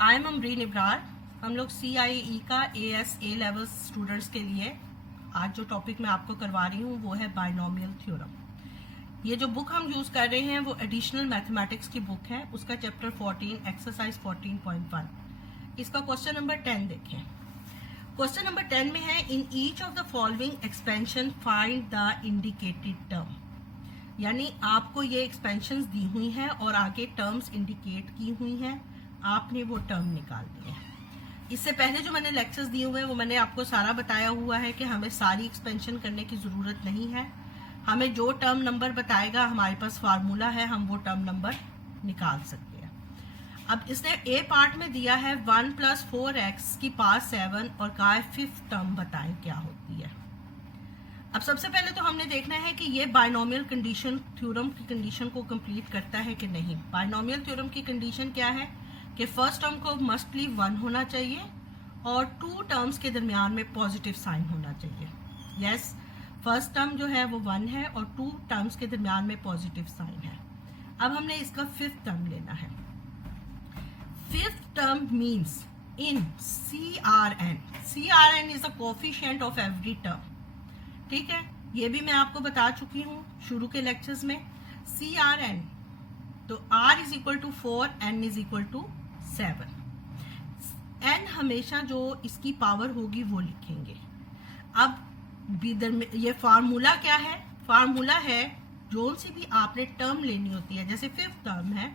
I am Amreen Ibrar. हम लोग CIE का AS A लेवल स्टूडेंट्स के लिए आज जो टॉपिक मैं आपको करवा रही हूँ वो है बाइनोमियल थ्योरम। ये जो बुक हम यूज कर रहे हैं वो एडिशनल मैथमेटिक्स की बुक है, उसका चैप्टर 14 एक्सरसाइज 14.1। इसका क्वेश्चन नंबर 10 देखें। क्वेश्चन नंबर 10 में है in each of the following expansion find the indicated term. यानी आपको ये एक्सपेंशंस दी हुई हैं और आगे टर्म्स इंडिकेट की हुई हैं, आपने वो टर्म निकाल दिए हैं। इससे पहले जो मैंने लेक्चर्स दिए हुए हैं वो मैंने आपको सारा बताया हुआ है कि हमें सारी एक्सपेंशन करने की ज़रूरत नहीं है। हमें जो टर्म नंबर बताएगा, हमारे पास फार्मूला है, हम वो टर्म नंबर निकाल सकते हैं। अब इसने ए पार्ट में दिया है 1 + 4x की पावर 7 और कहा है फिफ्थ टर्म बताएं क्या होती है। अब सबसे पहले तो हमने देखना है कि ये बाइनोमियल कंडीशन थ्योरम की कंडीशन को कंप्लीट करता है कि नहीं। बाइनोमियल थ्योरम की कंडीशन क्या है कि फर्स्ट टर्म को मस्टली 1 होना चाहिए और 2 टर्म्स के दरमियान में पॉजिटिव साइन होना चाहिए। यस, फर्स्ट टर्म जो है वो 1 है और 2 टर्म्स के दरमियान में पॉजिटिव साइन है। अब हमने इसका फिफ्थ टर्म लेना है। Fifth term means in CRN। CRN is the coefficient of every term. ठीक है, ये भी मैं आपको बता चुकी हूँ शुरू के लेक्चर्स में। CRN तो R = 4, N = 7। N हमेशा जो इसकी पावर होगी वो लिखेंगे। अब ये फार्मूला क्या है? फार्मूला है जो सी भी आपने टर्म लेनी होती है, जैसे फिफ्थ टर्म है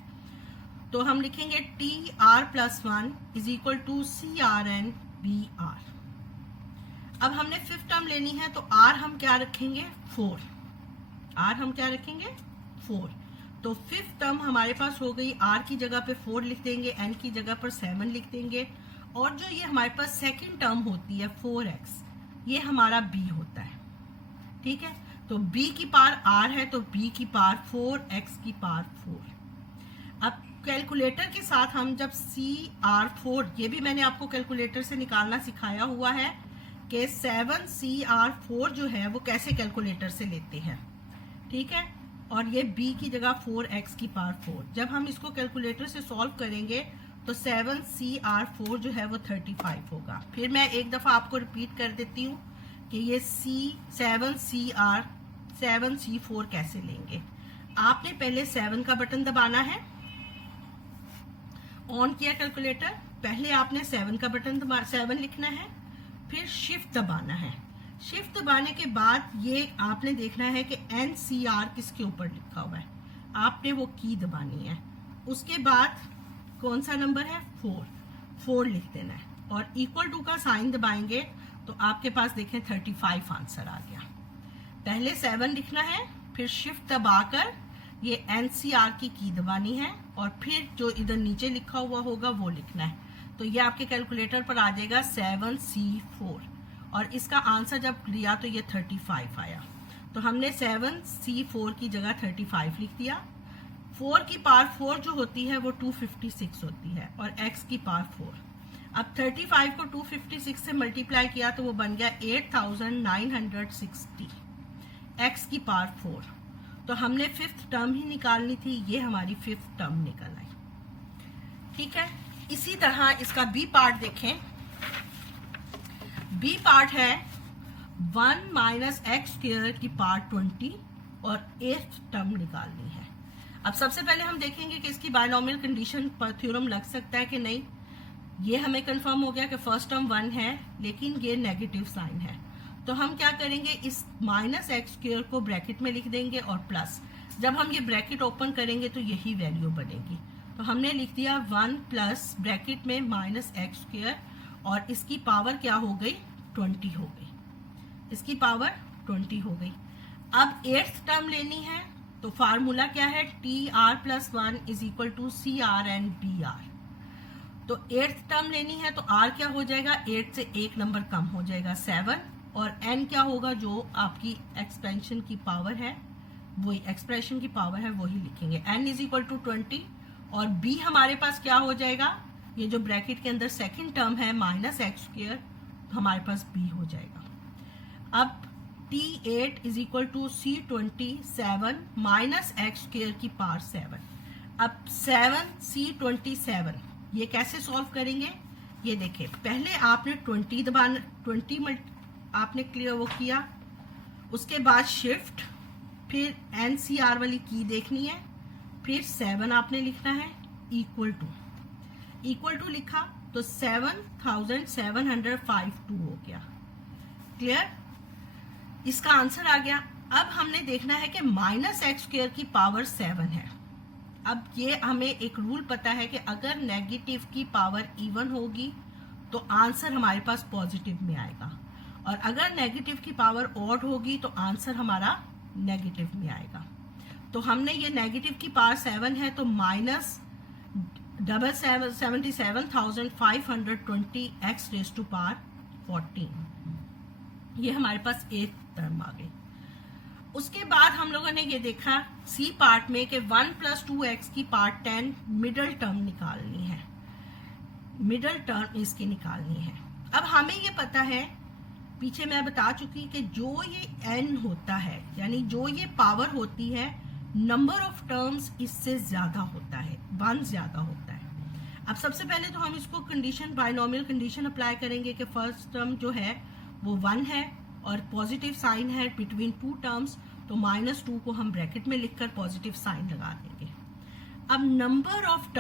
तो हम लिखेंगे TR + 1 = CRN BR। अब हमने फिफ्थ टर्म लेनी है तो R हम क्या रखेंगे? 4। R हम क्या रखेंगे? 4। तो फिफ्थ टर्म हमारे पास हो गई। R की जगह पे 4 लिख देंगे, N की जगह पर 7 लिख देंगे और जो ये हमारे पास सेकंड टर्म होती है 4x, ये हमारा B होता है। ठीक है, तो B की पावर R है तो B की पावर 4, x की पावर 4। अब कैलकुलेटर के साथ हम जब CR4, ये भी मैंने आपको कैलकुलेटर से निकालना सिखाया हुआ है कि 7CR4 जो है वो कैसे कैलकुलेटर से लेते हैं। ठीक है, और ये b की जगह 4x की पावर 4। जब हम इसको कैलकुलेटर से सॉल्व करेंगे तो 7CR4 जो है वो 35 होगा। फिर मैं एक दफ़ा आपको रिपीट कर देती हूँ कि ये 7C4 कैसे लेंगे। आपने पहले 7 का बटन दबाना है, ऑन किया कैलकुलेटर, पहले आपने 7 का बटन 7 लिखना है, फिर शिफ्ट दबाना है। शिफ्ट दबाने के बाद ये आपने देखना है कि NCR किसके ऊपर लिखा हुआ है, आपने वो की दबानी है। उसके बाद कौन सा नंबर है? 4 लिख देना है और = का साइन दबाएंगे तो आपके पास देखें 35 आंसर आ गया। पहले 7 लिखना है, फिर शिफ्ट दबाकर ये NCR की दबानी है और फिर जो इधर नीचे लिखा हुआ होगा वो लिखना है। तो ये आपके कैलकुलेटर पर आ जाएगा 7C4 और इसका आंसर जब लिया तो ये 35 आया। तो हमने 7C4 की जगह 35 लिख दिया। 4 की पावर 4 जो होती है वो 256 होती है और x की पावर 4। अब 35 को 256 से मल्टीप्लाई किया तो वो बन गया 8960 x की पावर 4। तो हमने फिफ्थ टर्म ही निकालनी थी, ये हमारी फिफ्थ टर्म निकल आई। ठीक है, इसी तरह इसका बी पार्ट देखें। बी पार्ट है 1 - x² की पावर 20 और 8th टर्म निकालनी है। अब सबसे पहले हम देखेंगे कि इसकी बाइनोमियल कंडीशन पर थ्योरम लग सकता है कि नहीं। ये हमें कंफर्म हो गया कि फर्स्ट टर्म 1 है लेकिन ये नेगेटिव साइन है, तो हम क्या करेंगे, इस -x² को ब्रैकेट में लिख देंगे और प्लस। जब हम ये ब्रैकेट ओपन करेंगे तो यही वैल्यू बनेगी। तो हमने लिख दिया 1 + ब्रैकेट में -x² और इसकी पावर क्या हो गई? 20 हो गई। इसकी पावर 20 हो गई। अब 8th टर्म लेनी है तो फार्मूला क्या है? TR + 1 = CRN BR। तो 8th टर्म लेनी है तो R क्या हो जाएगा? 8 से एक नंबर कम हो जाएगा 7 और N क्या होगा? जो आपकी एक्सपेंशन की पावर है, वही एक्सप्रेशन की पावर है वही लिखेंगे। N = 20 और B हमारे पास क्या हो जाएगा? ये जो ब्रैकेट के अंदर सेकंड टर्म है -x² हमारे पास B हो जाएगा। अब T8 = C27 - x² की पावर 7। अब 7C27 ये कैसे सॉल्व करेंगे, ये देखिए, पहले आपने 20 दबाना, 20 आपने क्लियर वो किया, उसके बाद शिफ्ट, फिर NCR वाली की देखनी है, फिर 7 आपने लिखना है, इक्वल टू लिखा तो 7752 हो गया। क्लियर, इसका आंसर आ गया। अब हमने देखना है कि -x² की पावर 7 है। अब ये हमें एक रूल पता है कि अगर नेगेटिव की पावर इवन होगी तो आंसर हमारे पास पॉजिटिव में आएगा, और अगर नेगेटिव की पावर ऑड होगी तो आंसर हमारा नेगेटिव में आएगा। तो हमने ये नेगेटिव की पावर 7 है तो -77,520 x⁻14, ये हमारे पास एक टर्म आ गई। उसके बाद हम लोगों ने ये देखा सी पार्ट में कि 1 + 2x की पार्ट 10 मिडल टर्म निकालनी है, मिडल टर्म इसकी निकालनी है। अब हमें ये पता है, पीछे मैं बता चुकी कि जो ये n होता है, यानी जो ये पावर होती है, नंबर ऑफ टर्म्स इससे ज्यादा होता है, 1 ज्यादा होता है। अब सबसे पहले तो हम इसको कंडीशन, बाइनोमियल कंडीशन अप्लाई करेंगे कि फर्स्ट टर्म जो है वो 1 है और पॉजिटिव साइन है बिटवीन 2 टर्म्स, तो -2 को हम ब्रैकेट में लिखकर पॉजिटिव साइन लगा देंगे। अब नंबर ऑफ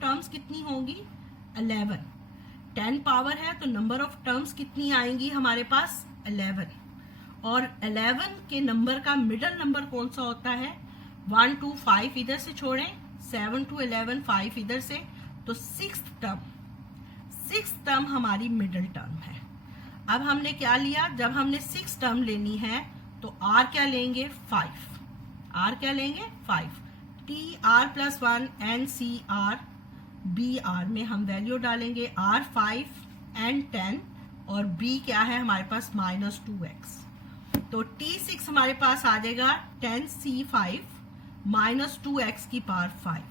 टर्म्स कितनी होंगी, 11, 10 पावर है तो नंबर ऑफ टर्म्स कितनी आएंगी हमारे पास, 11, और 11 के नंबर का मिडल नंबर कौन सा होता है, 1 2 5 इधर से छोड़ें, 7 to 11 5 इधर से, तो 6th टर्म हमारी मिडल टर्म है। अब हमने क्या लिया, जब हमने 6 टर्म लेनी है तो R क्या लेंगे, 5, TR + 1 NCR BR में हम वैल्यू डालेंगे, R 5 and 10 और B क्या है हमारे पास -2x, तो T6 हमारे पास आ जाएगा 10C5 -2x की पावर 5।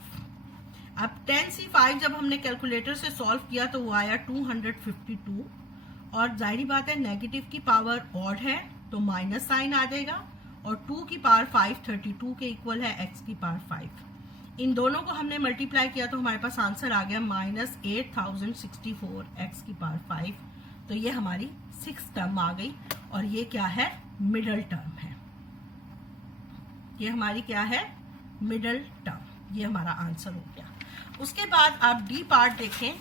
अब 10C5 जब हमने कैलकुलेटर से सॉल्व किया तो वो आया 252, और जाहिर बात है नेगेटिव की पावर ऑड है तो माइनस साइन आ जाएगा, और 2 की पावर 5 32 के इक्वल है x की पावर 5। इन दोनों को हमने मल्टीप्लाई किया तो हमारे पास आंसर आ गया -8064 x की पावर 5। तो ये हमारी 6th टर्म आ गई, और ये क्या है, मिडल टर्म है, ये हमारी क्या है, मिडल टर्म, ये हमारा आंसर हो गया। उसके बाद आप डी पार्ट देखें,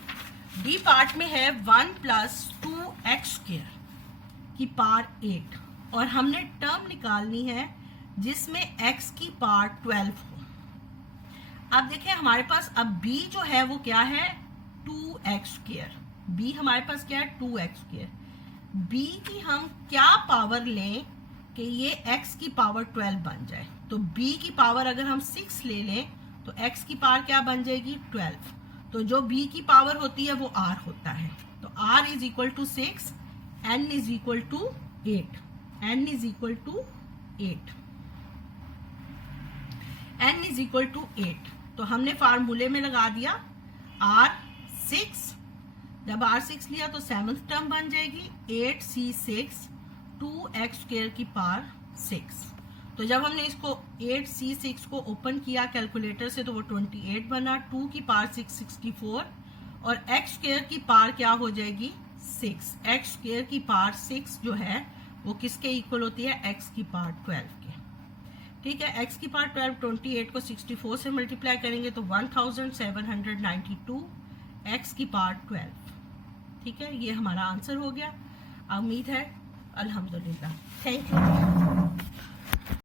डी पार्ट में है 1 + 2x² की पावर 8, और हमने टर्म निकालनी है जिसमें x की पावर 12 हो। अब देखें हमारे पास अब b जो है वो क्या है, 2x², b हमारे पास क्या है, 2x²। b की हम क्या पावर लें कि ये x की पावर 12 बन जाए, तो b की पावर अगर हम 6 ले लें तो x की पावर क्या बन जाएगी, 12, तो जो b की पावर होती है वो r होता है, तो r = 6, n = 8, n = 8, तो हमने फार्मूले में लगा दिया R6, जब R6 लिया तो 7th टर्म बन जाएगी 8C6 2x² की पावर 6। तो जब हमने इसको 8C6 को ओपन किया कैलकुलेटर से तो वो 28 बना, 2 की पावर 6 64, और x² की पावर क्या हो जाएगी, 6, x² की पावर 6 जो है वो किसके इक्वल होती है, x की पावर 12 के। ठीक है, x की पावर 12, 28 को 64 से मल्टीप्लाई करेंगे तो 1792 x की पावर 12। ठीक है, ये हमारा आंसर हो गया। उम्मीद है, अल्हम्दुलिल्लाह, थैंक यू।